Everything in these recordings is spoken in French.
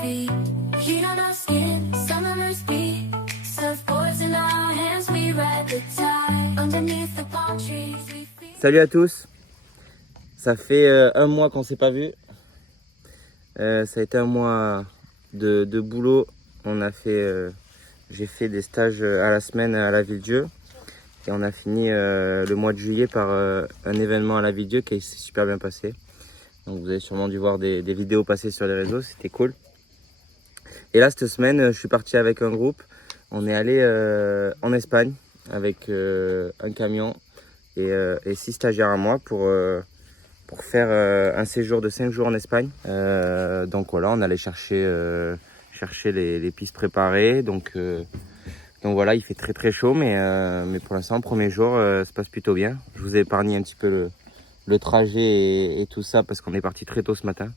feet. Heat on our skin, summer's beat. Surfboards in our hands, we ride the tide. Underneath the palm trees, we feel. Salut à tous. Ça fait un mois qu'on s'est pas vu. Ça a été un mois de boulot. J'ai fait des stages à la semaine à la Ville-Dieu. Et on a fini le mois de juillet par un événement à la Ville-Dieu qui s'est super bien passé. Donc vous avez sûrement dû voir des vidéos passer sur les réseaux, c'était cool. Et là cette semaine, je suis parti avec un groupe. On est allé en Espagne avec un camion et 6 stagiaires à moi pour faire un séjour de 5 jours en Espagne. Donc voilà, on allait chercher les pistes préparées. Donc voilà, il fait très chaud, mais pour l'instant, premier jour, ça se passe plutôt bien. Je vous ai épargné un petit peu le trajet et tout ça parce qu'on est parti très tôt ce matin.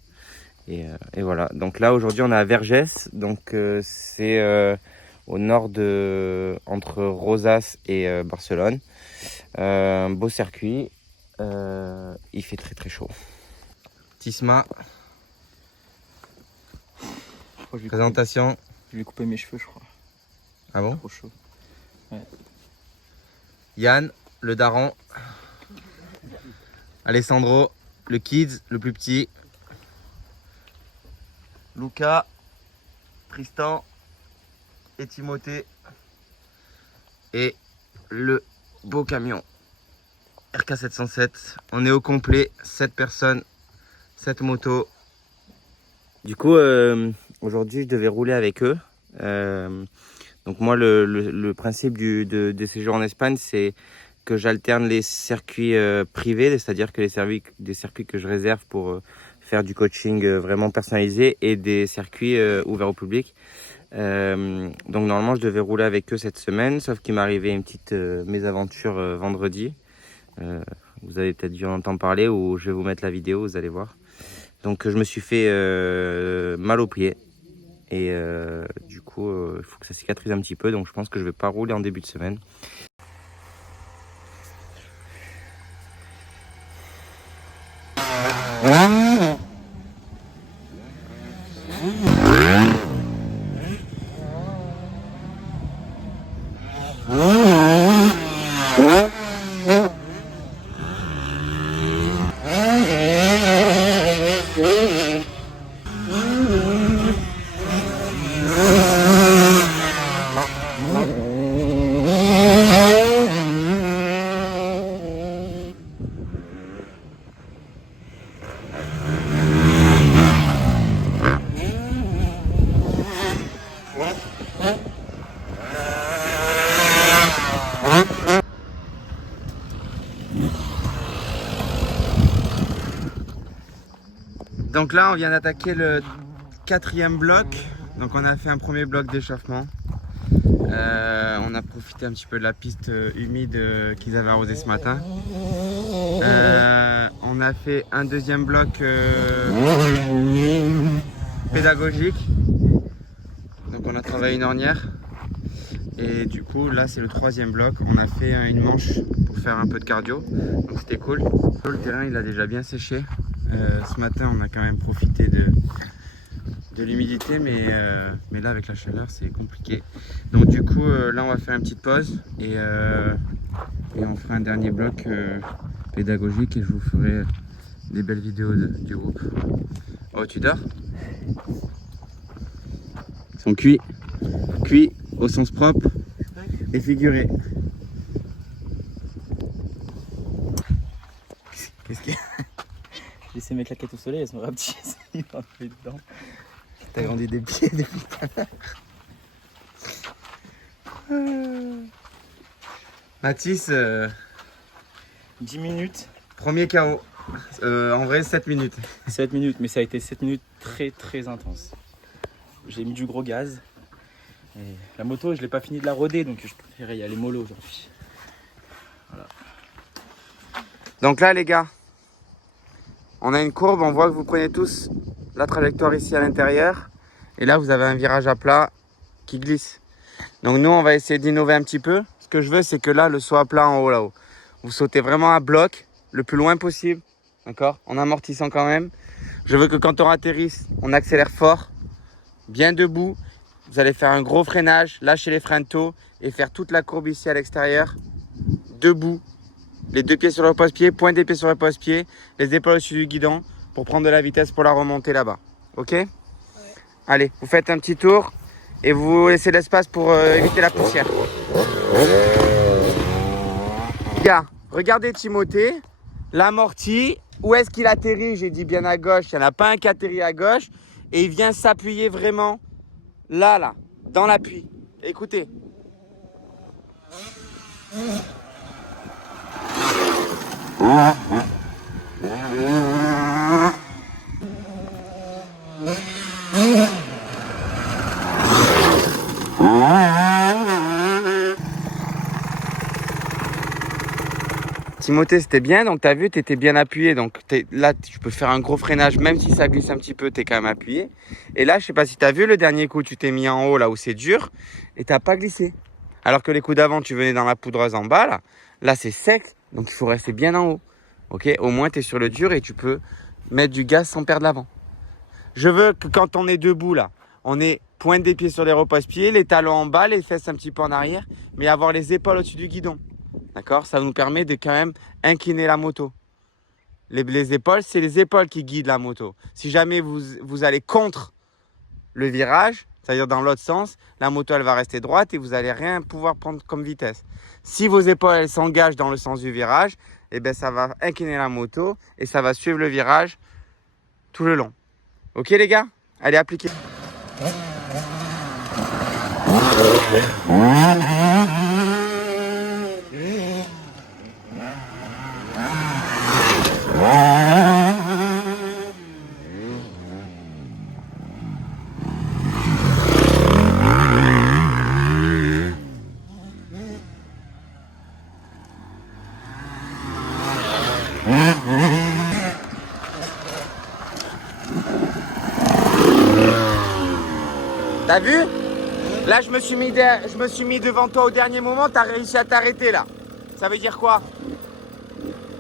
Et voilà, donc là aujourd'hui on est à Vergès, donc c'est au nord entre Rosas et Barcelone. Un beau circuit, il fait très chaud. Tisma, présentation. Je vais couper mes cheveux, je crois. Ah bon? Trop chaud. Ouais. Yann, le daron. Alessandro, le kids, le plus petit. Luca, Tristan et Timothée. Et le beau camion RK707. On est au complet, 7 personnes, 7 motos. Du coup, aujourd'hui, je devais rouler avec eux. Donc moi, le principe des séjours en Espagne, c'est que j'alterne les circuits privés, c'est-à-dire que des circuits que je réserve pour faire du coaching vraiment personnalisé et des circuits ouverts au public. Donc normalement, je devais rouler avec eux cette semaine, sauf qu'il m'est arrivé une petite mésaventure vendredi. Vous avez peut-être dû en entendre parler ou je vais vous mettre la vidéo, vous allez voir. Donc je me suis fait mal au pied. Et du coup, il faut que ça cicatrise un petit peu. Donc je pense que je vais pas rouler en début de semaine. Donc là, on vient d'attaquer le 4e bloc. Donc on a fait un premier bloc d'échauffement. On a profité un petit peu de la piste humide qu'ils avaient arrosée ce matin. On a fait un deuxième bloc pédagogique. Donc on a travaillé une ornière. Et du coup là c'est le 3e bloc. On a fait une manche pour faire un peu de cardio. Donc c'était cool. Le terrain il a déjà bien séché. Ce matin on a quand même profité de l'humidité, mais là avec la chaleur c'est compliqué. Donc du coup là on va faire une petite pause et on fera un dernier bloc pédagogique et je vous ferai des belles vidéos du groupe. Oh, tu dors? Ils sont cuits au sens propre et figuré. Qu'est-ce qu'il y a? J'ai laissé mes claquettes au soleil, elles sont rapetissées, il m'a fait dedans. T'as grandi des pieds depuis tout à l'heure. Mathis, 10 minutes. premier KO. En vrai 7 minutes. 7 minutes, mais ça a été 7 minutes très intenses. J'ai mis du gros gaz. Et la moto, je l'ai pas fini de la roder, donc je préférais y aller mollo aujourd'hui. Voilà. Donc là les gars, on a une courbe, on voit que vous prenez tous la trajectoire ici à l'intérieur. Et là vous avez un virage à plat qui glisse. Donc nous on va essayer d'innover un petit peu. Ce que je veux c'est que là le soit à plat en haut là-haut. Vous sautez vraiment à bloc, le plus loin possible. D'accord? En amortissant quand même. Je veux que quand on atterrisse, on accélère fort. bien debout. Vous allez faire un gros freinage, lâcher les freins de taux et faire toute la courbe ici à l'extérieur. Debout, les deux pieds sur le repose-pied, pointe des pieds sur le repose-pied, les épaules au-dessus du guidon pour prendre de la vitesse pour la remonter là-bas. Ok? Ouais. Allez, vous faites un petit tour et vous laissez l'espace pour éviter la poussière. Gars, regardez Timothée, l'amorti, où est-ce qu'il atterrit? J'ai dit bien à gauche, il n'y en a pas un qui atterrit à gauche et il vient s'appuyer vraiment là, dans l'appui. Écoutez. Timothée, c'était bien, donc tu as vu, tu étais bien appuyé, donc là tu peux faire un gros freinage, même si ça glisse un petit peu, tu es quand même appuyé. Et là, je sais pas si tu as vu, le dernier coup, tu t'es mis en haut, là où c'est dur, et tu n'as pas glissé. Alors que les coups d'avant, tu venais dans la poudreuse en bas, là c'est sec, donc il faut rester bien en haut. Ok, au moins tu es sur le dur et tu peux mettre du gaz sans perdre l'avant. Je veux que quand on est debout, là, on ait pointe des pieds sur les repose-pieds, les talons en bas, les fesses un petit peu en arrière, mais avoir les épaules au-dessus du guidon. D'accord? Ça nous permet de quand même incliner la moto. Les épaules, c'est les épaules qui guident la moto. Si jamais vous allez contre le virage, c'est-à-dire dans l'autre sens, la moto elle va rester droite et vous n'allez rien pouvoir prendre comme vitesse. Si vos épaules elles s'engagent dans le sens du virage, eh bien, ça va incliner la moto et ça va suivre le virage tout le long. Ok les gars? Allez, appliquez. T'as vu? Là, je me suis mis devant toi au dernier moment, t'as réussi à t'arrêter là. Ça veut dire quoi?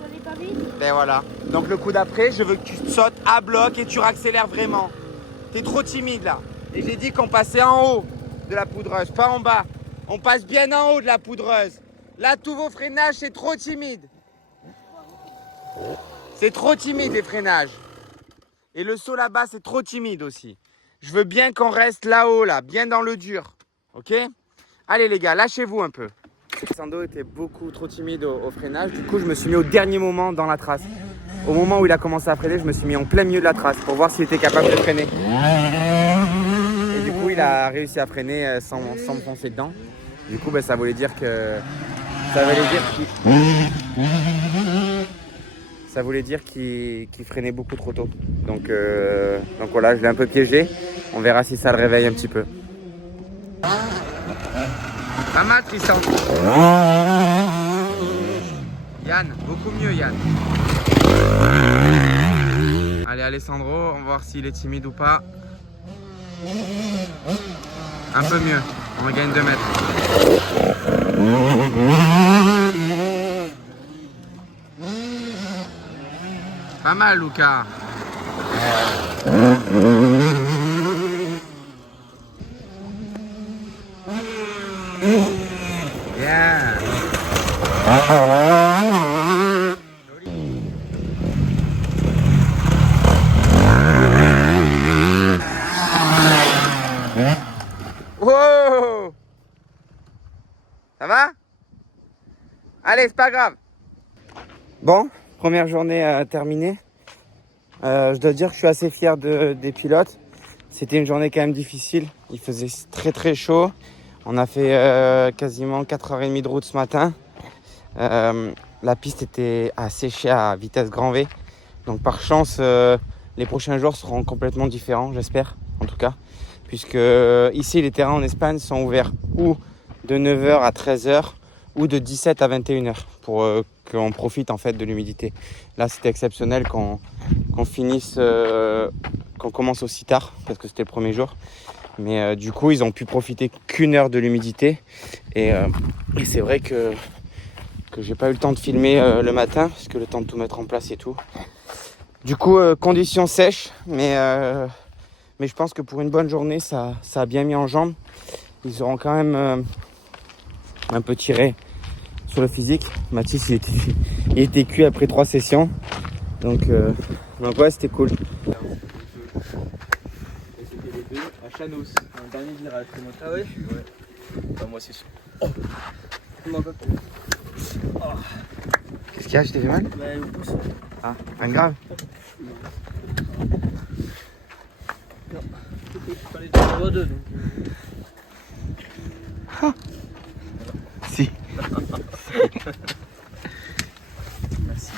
J'allais pas vite. Ben voilà. Donc le coup d'après, je veux que tu sautes à bloc et tu raccélères vraiment. T'es trop timide là. Et j'ai dit qu'on passait en haut de la poudreuse, pas en bas. On passe bien en haut de la poudreuse. Là, tous vos freinages, c'est trop timide. C'est trop timide les freinages. Et le saut là-bas, c'est trop timide aussi. Je veux bien qu'on reste là-haut, là, bien dans le dur. Ok? Allez les gars, lâchez-vous un peu. Sando était beaucoup trop timide au freinage. Du coup, je me suis mis au dernier moment dans la trace. Au moment où il a commencé à freiner, je me suis mis en plein milieu de la trace pour voir s'il était capable de freiner. Et du coup, il a réussi à freiner sans me foncer dedans. Du coup, ça voulait dire que... Ça voulait dire qu'il freinait beaucoup trop tôt. Donc voilà, je l'ai un peu piégé. On verra si ça le réveille un petit peu. Pas mal, Tristan. Yann, beaucoup mieux, Yann. Allez, Alessandro, on va voir s'il est timide ou pas. Un peu mieux, on regagne 2 mètres. Pas mal, Lucas. Yeah. Wow. Ça va? Allez, c'est pas grave. Bon, première journée terminée. Je dois dire que je suis assez fier des pilotes. C'était une journée quand même difficile. Il faisait très très chaud. On a fait quasiment 4h30 de route ce matin. La piste était asséchée à vitesse grand V. Donc par chance, les prochains jours seront complètement différents, j'espère, en tout cas. Puisque ici, les terrains en Espagne sont ouverts ou de 9h à 13h ou de 17 à 21h pour qu'on profite en fait de l'humidité. Là, c'était exceptionnel qu'on finisse, qu'on commence aussi tard parce que c'était le premier jour. Mais du coup, ils ont pu profiter qu'1 heure de l'humidité. Et c'est vrai que j'ai pas eu le temps de filmer le matin parce que le temps de tout mettre en place et tout. Du coup, conditions sèches, mais Mais je pense que pour une bonne journée, ça a bien mis en jambes. Ils auront quand même un peu tiré sur le physique. Mathis, il était cuit après 3 sessions. Donc ouais, c'était cool. Et c'était les deux à Chanos, un dernier virage. Ah ouais? Ouais. Enfin, moi c'est sûr. Oh. Qu'est-ce qu'il y a? Je t'ai fait mal? Bah, au pouce. Ah, rien de grave. Non. Il fallait être en deux, donc. Si. Merci.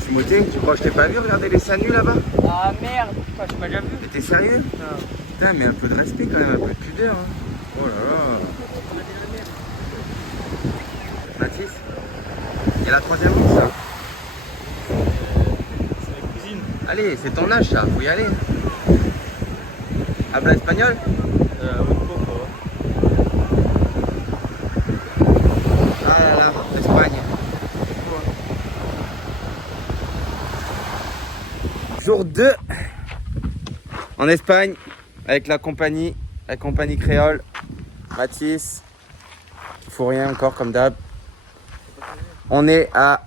Timothée, tu crois que je t'ai pas vu regarder les SANU là-bas? Ah merde, quoi, tu m'as déjà vu? Mais t'es sérieux? Non. Putain, mais un peu de respect quand même, un peu de pudeur. Hein. Oh là là. Mathis, il y a la 3e roue, ça. C'est ma cousine. Allez, c'est ton âge, ça, faut y aller. Habla espagnol? Un poco. Ah là là, Espagne. Jour 2 en Espagne avec la compagnie créole. Mathis, il faut rien encore comme d'hab. On est à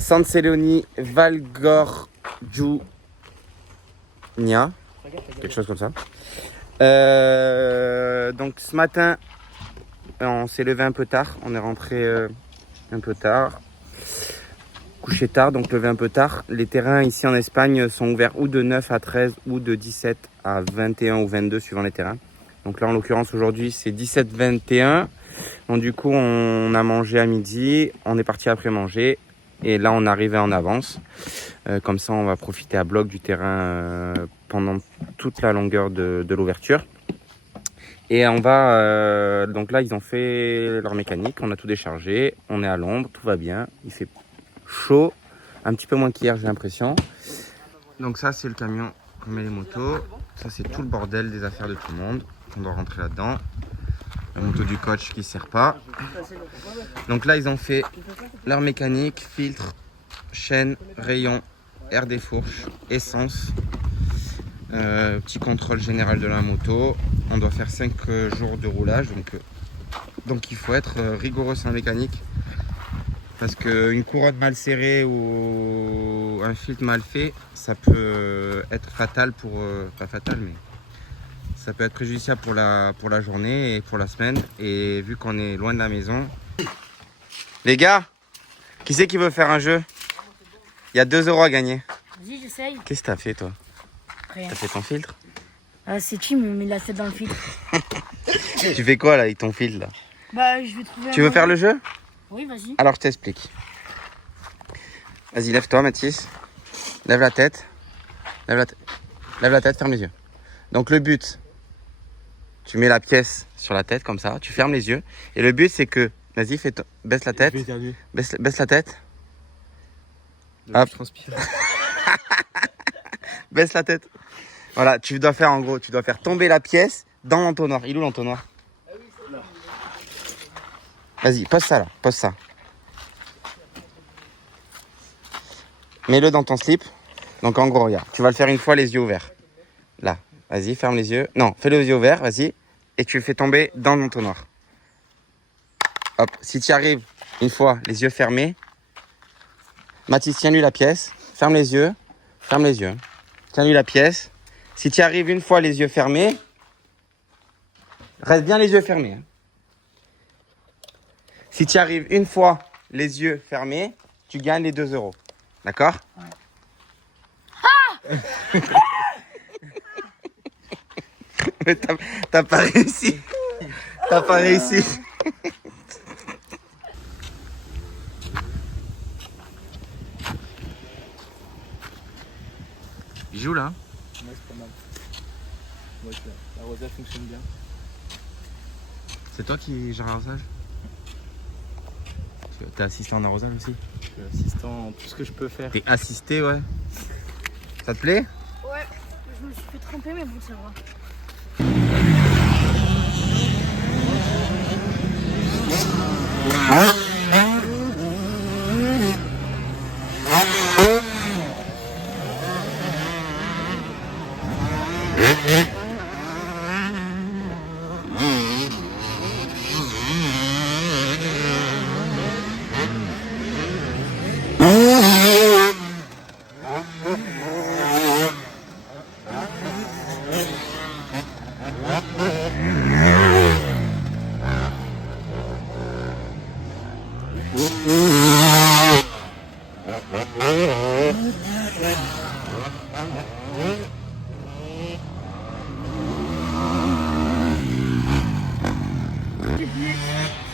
San Celoni Valgorjunia, quelque chose comme ça. Donc ce matin, on s'est levé un peu tard. On est rentré un peu tard. Couché tard, donc levé un peu tard. Les terrains ici en Espagne sont ouverts ou de 9 à 13 ou de 17 à 21 ou 22 suivant les terrains. Donc là en l'occurrence aujourd'hui c'est 17-21. Donc du coup on a mangé à midi, on est parti après manger et là on est arrivé en avance. Comme ça on va profiter à bloc du terrain pendant toute la longueur de l'ouverture. Et on va, donc là ils ont fait leur mécanique, on a tout déchargé, on est à l'ombre, tout va bien, il fait chaud, un petit peu moins qu'hier j'ai l'impression. Donc ça c'est le camion, on met les motos, ça c'est tout le bordel des affaires de tout le monde, on doit rentrer là-dedans. La moto du coach qui ne sert pas. Donc là ils ont fait leur mécanique, filtre, chaîne, rayon, air des fourches, essence, petit contrôle général de la moto. On doit faire 5 jours de roulage, donc il faut être rigoureux sur la mécanique. Parce qu'une couronne mal serrée ou un filtre mal fait, ça peut être fatal pour... pas fatal, mais ça peut être préjudiciable pour la journée et pour la semaine. Et vu qu'on est loin de la maison... Les gars, qui c'est qui veut faire un jeu? Il y a 2 € à gagner. Vas-y, j'essaye. Qu'est-ce que t'as fait, toi? Rien. T'as fait ton filtre? Ah, c'est qui me met la tête dans le filtre? Tu fais quoi, là, avec ton filtre, là? Bah, je vais trouver Tu veux faire le jeu? Oui, vas-y. Alors je t'explique. Vas-y, lève-toi Mathis. Lève la tête. Lève la tête, ferme les yeux. Donc le but, tu mets la pièce sur la tête comme ça, tu fermes les yeux. Et le but c'est que, vas-y, baisse la tête. Baisse la tête. Hop. Je transpire. Baisse la tête. Voilà, tu dois faire en gros, tu dois faire tomber la pièce dans l'entonnoir. Il est où l'entonnoir? Vas-y, pose ça là, pose ça. Mets-le dans ton slip. Donc en gros, regarde, tu vas le faire une fois les yeux ouverts. Là, vas-y, ferme les yeux. Non, fais les yeux ouverts, vas-y. Et tu le fais tomber dans l'entonnoir. Hop, si tu y arrives une fois les yeux fermés, Mathis, tiens-lui la pièce. Ferme les yeux. Ferme les yeux. Tiens-lui la pièce. Si tu y arrives une fois les yeux fermés, reste bien les yeux fermés. Hein. Si tu arrives une fois les yeux fermés, tu gagnes les 2 €. D'accord? Ah. Mais t'as pas réussi. T'as pas réussi. Il joue là? Ouais, c'est pas mal. Ouais, l'arrosage fonctionne bien. C'est toi qui gères l'arrosage? T'es assistant en arrosage aussi? Je suis assistant, tout ce que je peux faire. T'es assisté, ouais. Ça te plaît? Ouais, je me suis fait tromper, mais bon, ça va.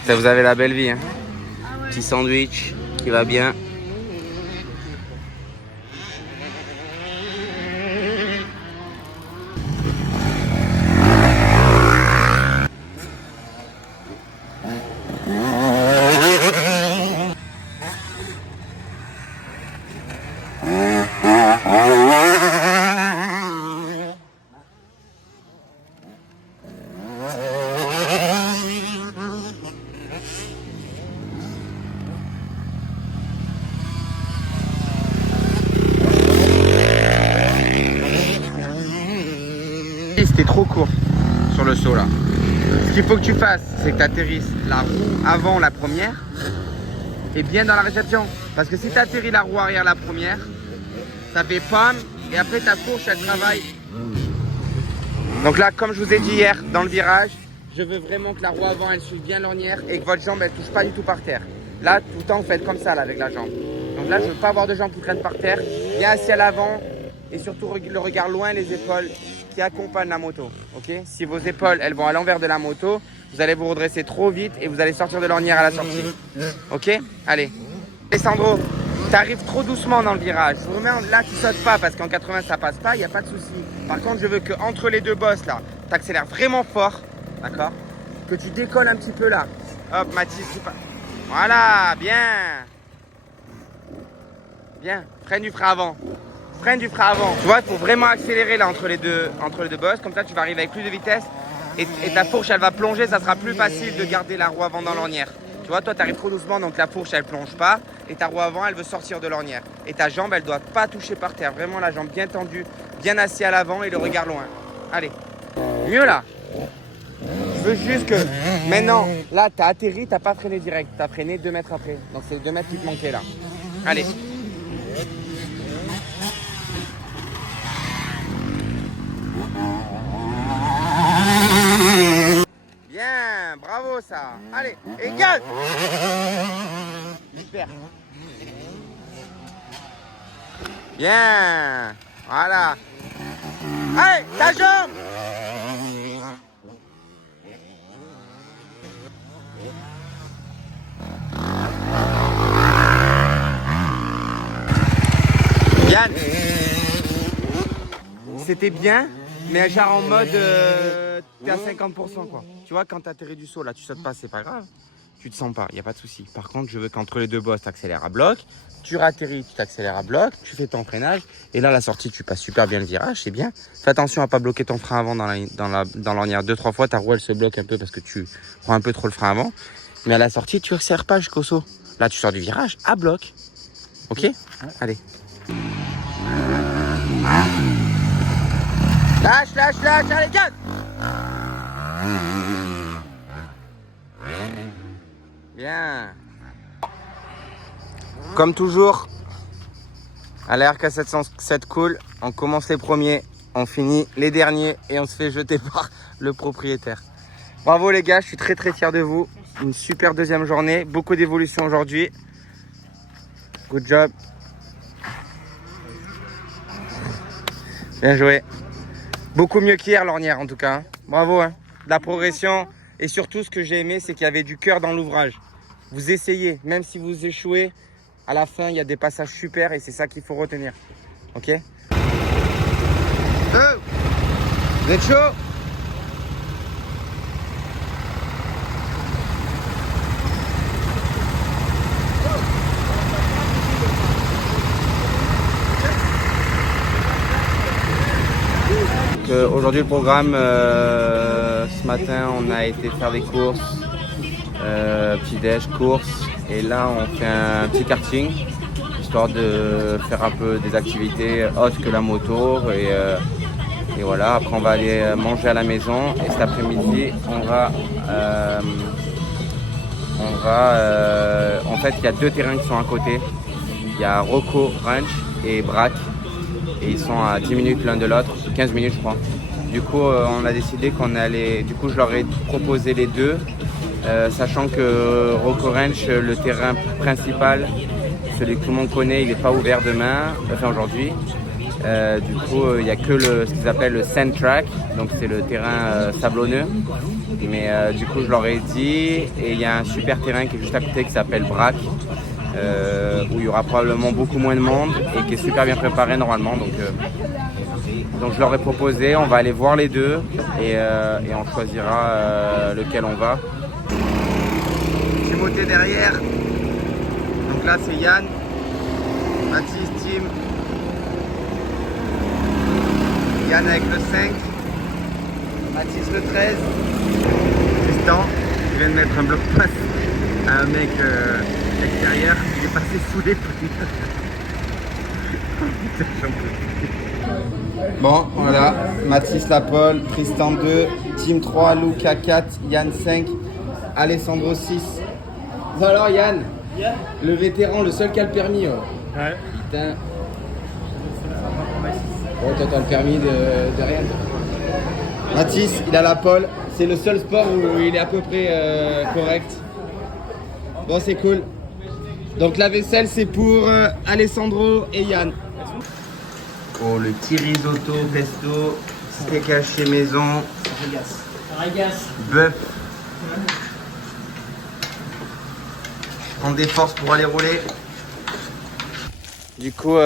Ça, vous avez la belle vie, hein. Petit sandwich qui va bien. C'était trop court sur le saut là. Ce qu'il faut que tu fasses, c'est que tu atterrisses la roue avant la première et bien dans la réception. Parce que si tu atterris la roue arrière la première, ça fait pomme et après ta fourche elle travaille. Donc là, comme je vous ai dit hier dans le virage, je veux vraiment que la roue avant elle suive bien l'ornière et que votre jambe elle touche pas du tout par terre. Là, tout le temps vous faites comme ça là avec la jambe. Donc là, je veux pas avoir de jambes qui traînent par terre. Bien assis à l'avant et surtout le regard loin, les épaules qui accompagnent la moto. Ok? Si vos épaules elles vont à l'envers de la moto, vous allez vous redresser trop vite et vous allez sortir de l'ornière à la sortie. Ok? Allez. Et Sandro, tu arrives trop doucement dans le virage. Vraiment, là, tu sautes pas parce qu'en 80 ça passe pas, il n'y a pas de souci. Par contre, je veux que entre les deux bosses là, tu accélères vraiment fort. D'accord? Que tu décolles un petit peu là. Hop, Mathis, c'est pas. Voilà, bien. Bien. Freine du frein avant. Freine du frein avant. Tu vois, il faut vraiment accélérer là entre les deux bosses. Comme ça, tu vas arriver avec plus de vitesse. Et ta fourche, elle va plonger. Ça sera plus facile de garder la roue avant dans l'ornière. Tu vois, toi, tu arrives trop doucement. Donc la fourche, elle plonge pas. Et ta roue avant, elle veut sortir de l'ornière. Et ta jambe, elle doit pas toucher par terre. Vraiment, la jambe bien tendue, bien assise à l'avant et le regard loin. Allez. Mieux là. Je veux juste que maintenant, là, tu as atterri, tu n'as pas freiné direct. Tu as freiné 2 mètres après. Donc, c'est 2 mètres qui te manquaient là. Allez. Bien, bravo ça. Allez, et gaz. Super. Bien. Voilà. Allez, ta jambe. Yann, c'était bien, mais genre en mode t'es à 50% quoi. Tu vois, quand t'atterris du saut là, tu sautes pas, c'est pas grave. Tu te sens pas, y a pas de souci. Par contre, je veux qu'entre les deux bosses, t'accélères à bloc. Tu ratterris, tu t'accélères à bloc, tu fais ton freinage. Et là, la sortie, tu passes super bien le virage, c'est bien. Fais attention à pas bloquer ton frein avant dans l'ornière 2-3 fois. Ta roue, elle se bloque un peu parce que tu prends un peu trop le frein avant. Mais à la sortie, tu ne resserres pas jusqu'au saut. Là, tu sors du virage à bloc. Ok? Allez. Lâche, allez, gaz! Bien. Comme toujours, à la RK707 cool, on commence les premiers, on finit les derniers et on se fait jeter par le propriétaire. Bravo les gars, je suis très fier de vous. Une super deuxième journée, beaucoup d'évolution aujourd'hui. Good job. Bien joué. Beaucoup mieux qu'hier l'ornière en tout cas. Hein. Bravo. Hein. De la progression. Et surtout ce que j'ai aimé, c'est qu'il y avait du cœur dans l'ouvrage. Vous essayez, même si vous échouez, à la fin il y a des passages super et c'est ça qu'il faut retenir. Ok? Vous êtes chaud? Aujourd'hui le programme, ce matin on a été faire des courses, petit déj, courses, et là on fait un petit karting, histoire de faire un peu des activités autres que la moto, et voilà, après on va aller manger à la maison, et cet après-midi on va en fait il y a 2 terrains qui sont à côté, il y a Rocco Ranch et Brac. Et ils sont à 10 minutes l'un de l'autre, 15 minutes je crois. Du coup, on a décidé qu'on allait... Du coup, je leur ai proposé les deux, sachant que Rocco Ranch, le terrain principal, celui que tout le monde connaît, il n'est pas ouvert demain, enfin aujourd'hui. Du coup, il n'y a que ce qu'ils appellent le sand track, donc c'est le terrain sablonneux. Mais du coup, je leur ai dit, et il y a un super terrain qui est juste à côté qui s'appelle Brac, où il y aura probablement beaucoup moins de monde et qui est super bien préparé normalement. Donc je leur ai proposé, on va aller voir les deux et on choisira lequel on va. Timothée derrière. Donc là c'est Yann, Mathis, Tim. Yann avec le 5, Mathis le 13, Tristan qui vient de mettre un bloc passe à un mec extérieur, il est passé sous les plumes. Bon voilà, Mathis Lapole, Tristan 2, Tim 3, Luca 4, Yann 5, Alessandro 6. Bon alors Yann, le vétéran, le seul qui a le permis. Ouais. Putain. Bon, toi, t'as le permis de rien. Toi. Mathis, il a la pole. C'est le seul sport où il est à peu près correct. Bon, c'est cool. Donc, la vaisselle, c'est pour Alessandro et Yann. Oh, le petit risotto pesto, steak haché maison, bœuf. Je prends des forces pour aller rouler. Du coup,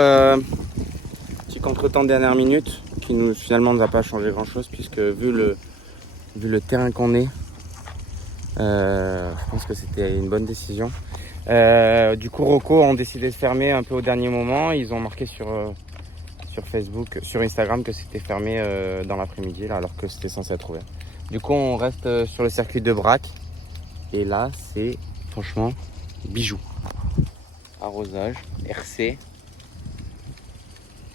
petit contretemps de dernière minute qui finalement ne va pas changer grand chose puisque vu le terrain qu'on est, je pense que c'était une bonne décision. Du coup, Rocco ont décidé de fermer un peu au dernier moment. Ils ont marqué sur Facebook, sur Instagram que c'était fermé dans l'après-midi là, alors que c'était censé être ouvert. Du coup, on reste sur le circuit de Brac et là, c'est franchement bijou. Arrosage, RC.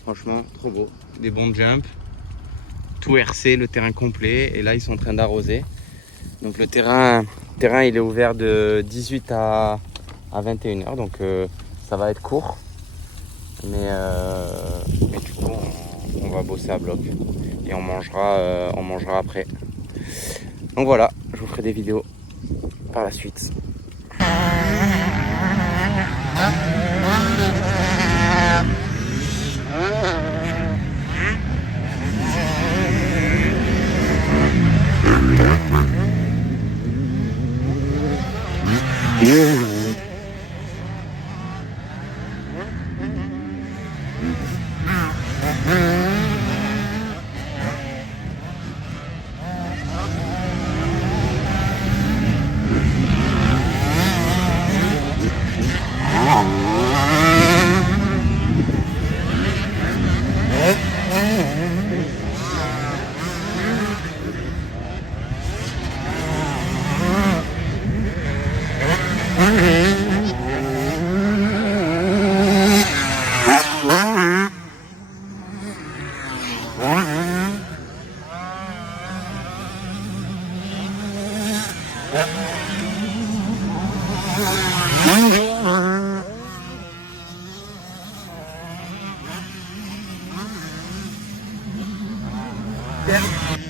Franchement, trop beau. Des bons jumps. Tout RC, le terrain complet. Et là, ils sont en train d'arroser. Donc le terrain, il est ouvert de 18 à 21h. Donc ça va être court. Mais du coup, on va bosser à bloc. Et on mangera après. Donc voilà, je vous ferai des vidéos par la suite.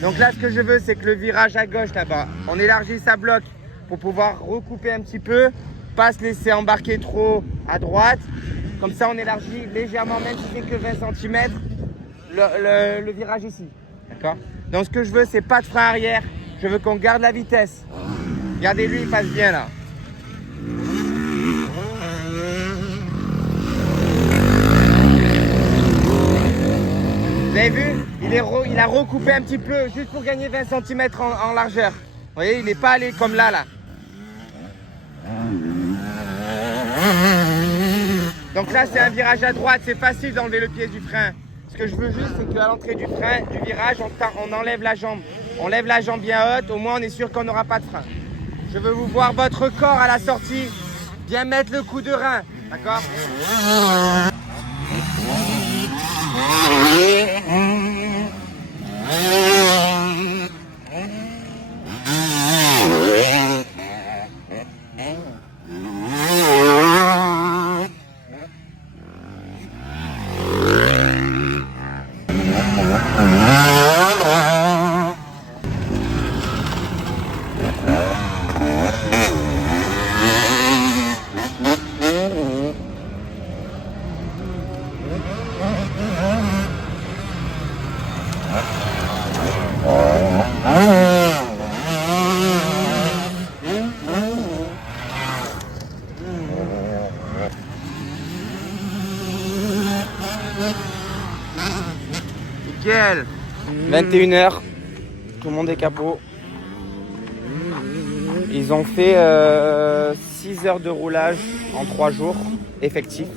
Donc là, ce que je veux, c'est que le virage à gauche là-bas, on élargisse à bloc pour pouvoir recouper un petit peu, pas se laisser embarquer trop à droite. Comme ça, on élargit légèrement, même si c'est que 20 cm, le virage ici. D'accord? Donc ce que je veux, c'est pas de frein arrière. Je veux qu'on garde la vitesse. Regardez lui, il passe bien là. Vous avez vu? Il a recoupé un petit peu, juste pour gagner 20 cm en largeur. Vous voyez, il n'est pas allé comme là. Donc là, c'est un virage à droite, c'est facile d'enlever le pied du frein. Ce que je veux juste, c'est qu'à l'entrée du frein, du virage, on enlève la jambe. On lève la jambe bien haute, au moins on est sûr qu'on n'aura pas de frein. Je veux vous voir votre corps à la sortie, bien mettre le coup de rein, d'accord? Nickel. 21h. Tout le monde est capot. Ils ont fait 6 heures de roulage en 3 jours effectifs.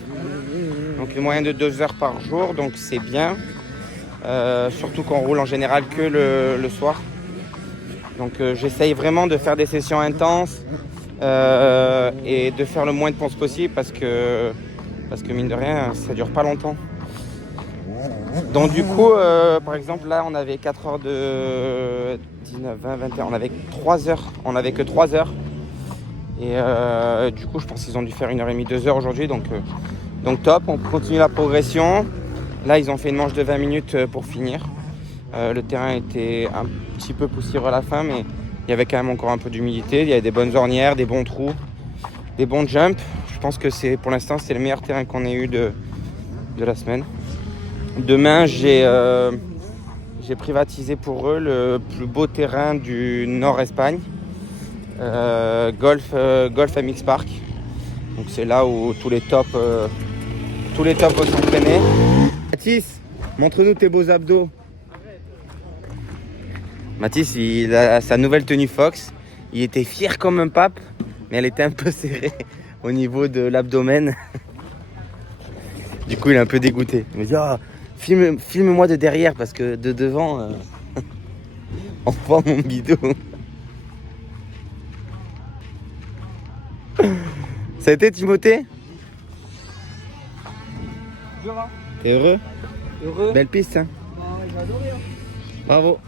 Donc une moyenne de 2 heures par jour, donc c'est bien. Surtout qu'on roule en général que le soir. Donc j'essaye vraiment de faire des sessions intenses et de faire le moins de ponces possible parce que mine de rien, ça dure pas longtemps. Donc du coup, par exemple, là on avait 4 heures de 19, 20, 21, on avait 3 heures, on avait que 3 heures. Et du coup, je pense qu'ils ont dû faire 1h30, 2 heures aujourd'hui, donc top, on continue la progression. Là, ils ont fait une manche de 20 minutes pour finir. Le terrain était un petit peu poussiéreux à la fin, mais il y avait quand même encore un peu d'humidité. Il y avait des bonnes ornières, des bons trous, des bons jumps. Je pense que pour l'instant, c'est le meilleur terrain qu'on ait eu de la semaine. Demain, j'ai privatisé pour eux le plus beau terrain du Nord-Espagne, Golf MX Park. Donc c'est là où tous les tops vont s'entraîner. Mathis, montre-nous tes beaux abdos. Mathis, il a sa nouvelle tenue Fox. Il était fier comme un pape, mais elle était un peu serrée au niveau de l'abdomen. Du coup, il est un peu dégoûté. Il me dit oh, filme-moi de derrière parce que de devant, on voit mon bidon. Ça a été, Timothée? T'es heureux? Heureux. Belle piste, hein? J'ai adoré. Hein. Bravo.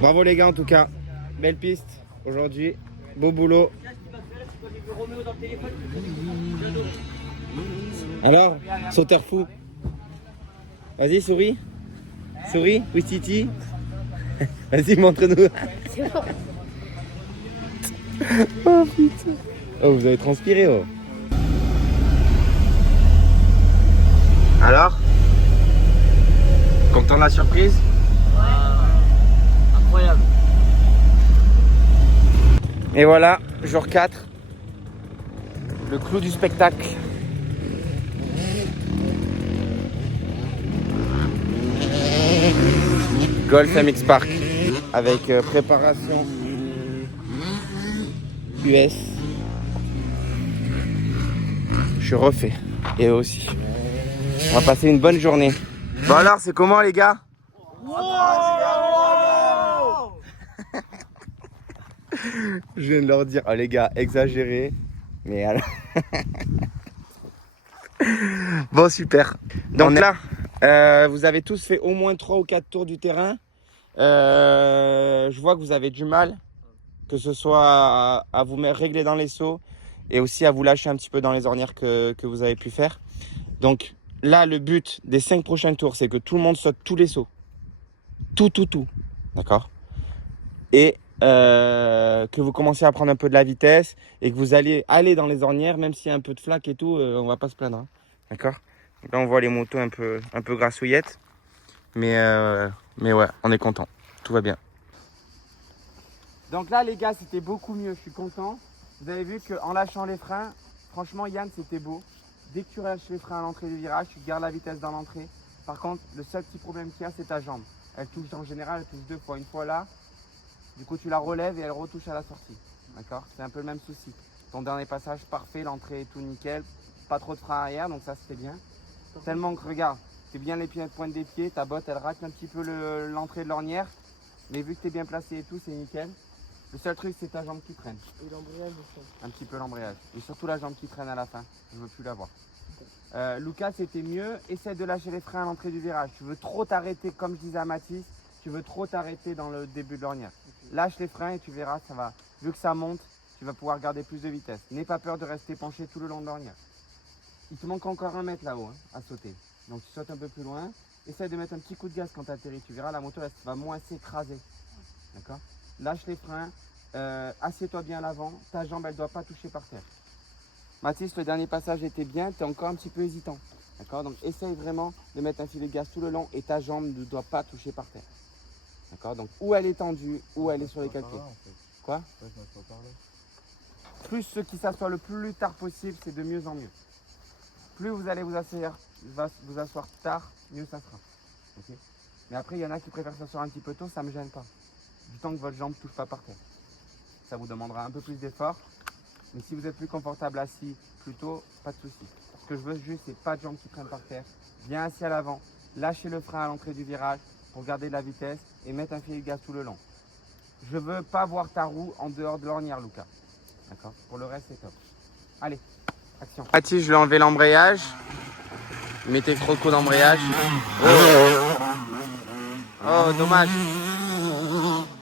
Bravo les gars en tout cas. Belle piste aujourd'hui. Beau boulot. Alors, sauteur fou. Vas-y, souris. Souris, oui Titi. Vas-y, montre-nous. Oh putain. Oh, vous avez transpiré, oh. Alors? Content de la surprise? Incroyable. Et voilà, jour 4. Le clou du spectacle. Golf MX Park. Avec préparation US. Je suis refait. Et eux aussi. On va passer une bonne journée. Bon alors, c'est comment les gars? Je viens de leur dire, oh les gars, exagéré. Mais alors... Bon, super. Donc là, vous avez tous fait au moins 3 ou 4 tours du terrain. Je vois que vous avez du mal, que ce soit à vous régler dans les sauts et aussi à vous lâcher un petit peu dans les ornières que vous avez pu faire. Donc là, le but des 5 prochains tours, c'est que tout le monde saute tous les sauts. Tout. D'accord? Et que vous commencez à prendre un peu de la vitesse et que vous allez aller dans les ornières, même s'il y a un peu de flaque et tout, on va pas se plaindre. Hein. D'accord? Là, on voit les motos un peu grassouillettes. Mais ouais, on est content. Tout va bien. Donc là, les gars, c'était beaucoup mieux. Je suis content. Vous avez vu qu'en lâchant les freins, franchement, Yann, c'était beau. Dès que tu lâches les freins à l'entrée du virage, tu gardes la vitesse dans l'entrée. Par contre, le seul petit problème qu'il y a, c'est ta jambe. Elle touche en général, elle touche 2 fois. Une fois là, du coup, tu la relèves et elle retouche à la sortie. D'accord? C'est un peu le même souci. Ton dernier passage, parfait. L'entrée est tout nickel. Pas trop de frein arrière, donc ça, c'était bien. Tellement que, regarde, tu es bien les pieds, pointe des pieds. Ta botte, elle rate un petit peu l'entrée de l'ornière. Mais vu que tu es bien placé et tout, c'est nickel. Le seul truc, c'est ta jambe qui traîne. Et l'embrayage aussi. Un petit peu l'embrayage. Et surtout la jambe qui traîne à la fin. Je veux plus la voir. Lucas, c'était mieux. Essaie de lâcher les freins à l'entrée du virage. Tu veux trop t'arrêter, comme je disais à Mathis, tu veux trop t'arrêter dans le début de l'ornière. Okay. Lâche les freins et tu verras, ça va. Vu que ça monte, tu vas pouvoir garder plus de vitesse. N'aie pas peur de rester penché tout le long de l'ornière. Il te manque encore 1 mètre là-haut à sauter. Donc tu sautes un peu plus loin. Essaie de mettre un petit coup de gaz quand tu atterris. Tu verras, la moto elle va moins s'écraser. D'accord? Lâche les freins. Assieds-toi bien à l'avant. Ta jambe, elle ne doit pas toucher par terre. Mathis, le dernier passage était bien. Tu es encore un petit peu hésitant. D'accord? Donc essaye vraiment de mettre un filet de gaz tout le long et ta jambe ne doit pas toucher par terre. D'accord? Donc ou elle est tendue ou elle est sur les calqués. Quoi? Plus ceux qui s'assoient le plus tard possible, c'est de mieux en mieux. Plus vous allez vous asseoir tard, mieux ça sera. Okay? Mais après, il y en a qui préfèrent s'asseoir un petit peu tôt, ça ne me gêne pas. Du temps que votre jambe ne touche pas par terre. Ça vous demandera un peu plus d'effort. Mais si vous êtes plus confortable assis plus tôt, pas de souci. Ce que je veux juste, c'est pas de jambes qui prennent par terre. Bien assis à l'avant, lâchez le frein à l'entrée du virage pour garder de la vitesse et mettre un filet de gaz tout le long. Je veux pas voir ta roue en dehors de l'ornière, Lucas. D'accord? Pour le reste, c'est top. Allez, action. Mathis, je lui ai enlevé l'embrayage. Il mettait trop de coups d'embrayage. Oh, dommage.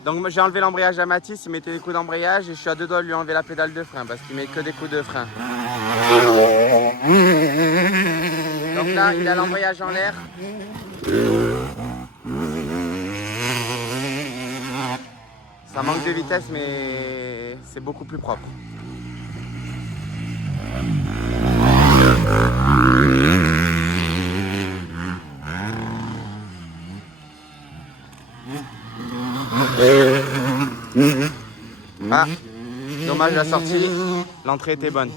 Donc j'ai enlevé l'embrayage à Mathis, il mettait des coups d'embrayage et je suis à deux doigts de lui enlever la pédale de frein parce qu'il met que des coups de frein. Donc là, il a l'embrayage en l'air. Ça manque de vitesse mais c'est beaucoup plus propre. Ah, dommage la sortie, l'entrée était bonne.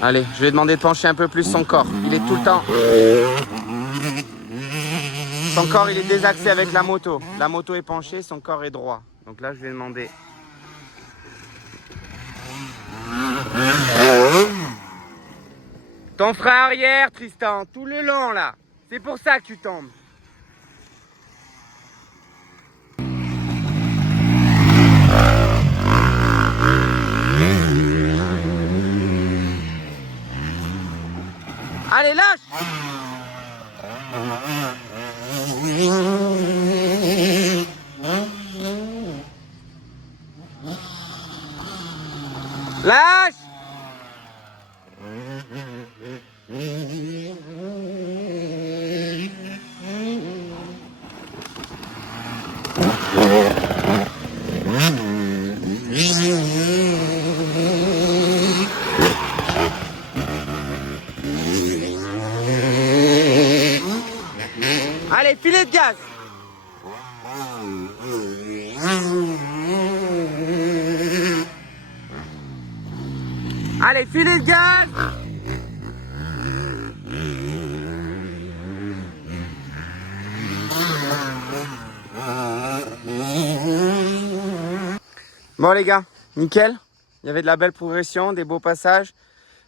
Allez, je vais demander de pencher un peu plus son corps. Il est tout le temps... Son corps il est désaxé avec la moto. La moto est penchée, son corps est droit. Donc là je vais demander... Ton frein arrière Tristan, tout le long là. C'est pour ça que tu tombes. Allez, lâche! Lâche! Allez, filet de gaz. Allez, filet de gaz. Bon les gars, nickel. Il y avait de la belle progression, des beaux passages.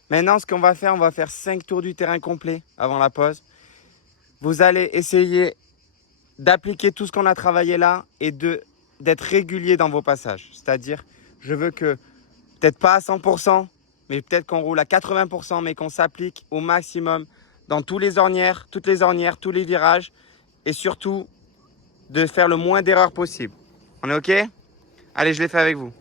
Maintenant, ce qu'on va faire 5 tours du terrain complet avant la pause. Vous allez essayer d'appliquer tout ce qu'on a travaillé là et d'être régulier dans vos passages. C'est-à-dire, je veux que, peut-être pas à 100%, mais peut-être qu'on roule à 80%, mais qu'on s'applique au maximum dans toutes les ornières, tous les virages. Et surtout, de faire le moins d'erreurs possible. On est OK? Allez, je l'ai fait avec vous.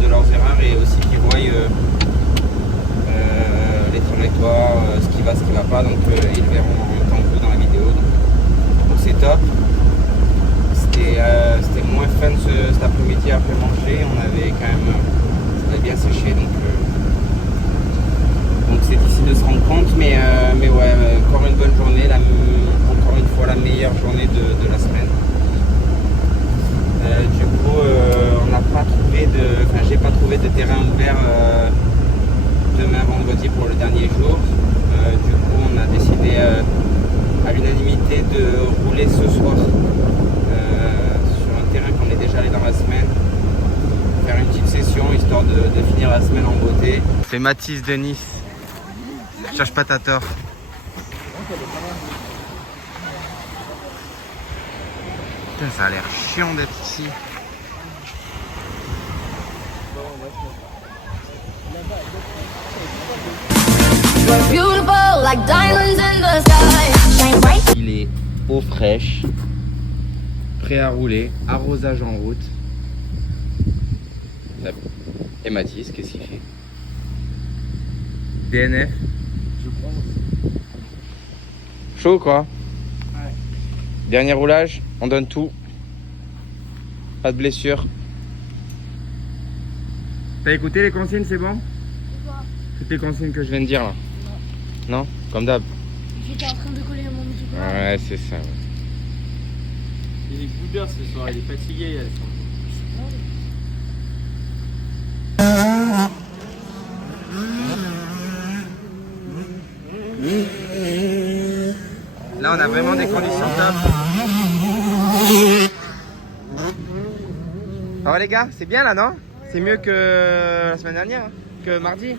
de leurs erreurs et aussi qu'ils voient les trajectoires, ce qui va pas. Donc ils le verront en même temps que vous dans la vidéo. Donc c'est top. C'était moins fun cet après-midi après manger. On avait bien séché. Donc c'est difficile de se rendre compte. Mais ouais, encore une bonne journée. Encore une fois la meilleure journée de la semaine. Du coup, j'ai pas trouvé de terrain ouvert demain vendredi pour le dernier jour. Du coup, on a décidé à l'unanimité de rouler ce soir sur un terrain qu'on est déjà allé dans la semaine. Faire une petite session histoire de finir la semaine en beauté. C'est Mathis de Nice. Cherche pas ta tort. Putain, ça a l'air chiant d'être ici. You're beautiful like diamonds in the sky. Shine bright. Il est eau fraîche, prêt à rouler, arrosage en route. Et Mathis, qu'est-ce qu'il fait? DNF. Je bronze. Chaud quoi? Ouais. Dernier roulage, on donne tout. Pas de blessure. T'as écouté les consignes, c'est bon? Toutes les consignes que je viens de dire là? Non. Comme d'hab. J'étais en train de coller à mon musique. Ouais, c'est ça. Ouais. Il est boudeur ce soir, il est fatigué. Là, on a vraiment des conditions top. Alors les gars, c'est bien là, non? C'est mieux que la semaine dernière, hein, que mardi.